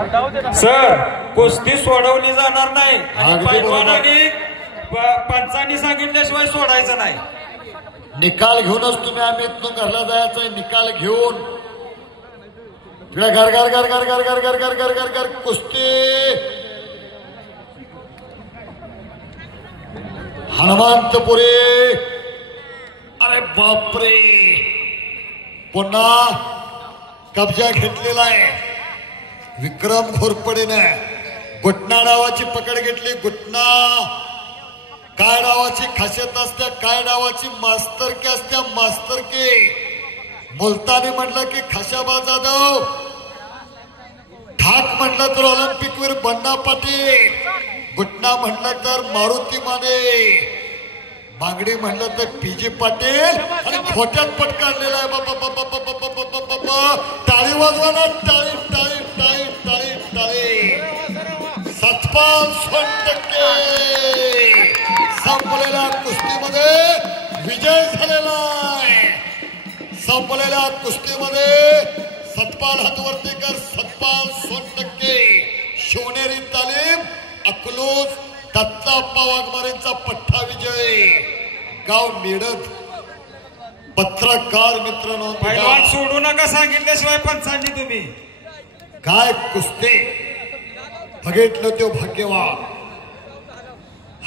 Sir कुस्ती सोडवली जाणार नाही आणि पैलवानांनी पंचांनी सांगितल्याशिवाय सोडायचं नाही. निकाल घेऊनच तुम्ही आम्ही इथून घरला जायचंय. निकाल घेऊन घर घर घर घर घर घर घर घर घर घर घर कुस्ती. हनुमंतपुरी. अरे बापरे, पुन्हा कब्जा घेतलेला आहे विक्रम घोरपडेने. घुटना डावाची पकड घेतली. घुटना काय डावाची खासियत असते, काय डावाची मास्तरकी असते. मास्तरकी मुलतानी म्हटलं की खाशाबा जाधव, ठाक म्हटलं तर ऑलिम्पिकवीर बंडा पाटील, घुटना म्हटलं तर मारुती माने, बांगडी म्हटलं तर पीजी पाटील आणि खोट्यात पट काढलेला आहे. टाळी वाजवा ना, टाळी टाळी टाळी टाळी टाळी. सतपाल 100% संपलेल्या कुस्तीमध्ये विजय झालेला आहे. संपलेल्या कुस्तीमध्ये सतपाल हातवर्तीकर, सतपाल 100%. शिवनेरी तालीम अकलूज दत्ताप्पा वाघमारेंचा पठ्ठा विजय. गाव मेडद. पत्रकार मित्रांनो, पैलवान सोडू नका सांगितल्याशिवाय पंचांनी तुम्ही. काय कुस्ती बघितलं तो भाग्यवान.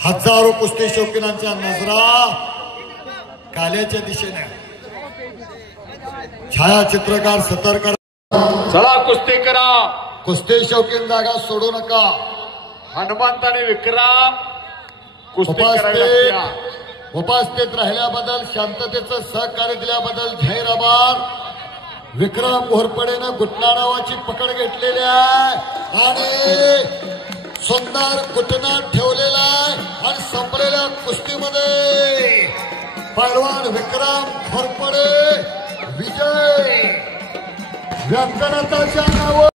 हजारो कुस्ती शौकीनांच्या नजरा काल्याच्या दिशेने. छायाचित्रकार सतर्क. चला कुस्ती करा. कुस्ती शौकीन जागा सोडू नका. हनुमंत आणि विक्रम कुस्ती करायला उपस्थित राहिल्याबद्दल, शांततेचं सहकार्य दिल्याबद्दल जाहीर आभार. विक्रम घोरपडेनं घुटना नावाची पकड घेतलेली आहे आणि सुंदर घुटना ठेवलेला आहे. आणि संपलेल्या कुस्तीमध्ये पैलवान विक्रम घोरपडे विजय. व्यंकनाथाच्या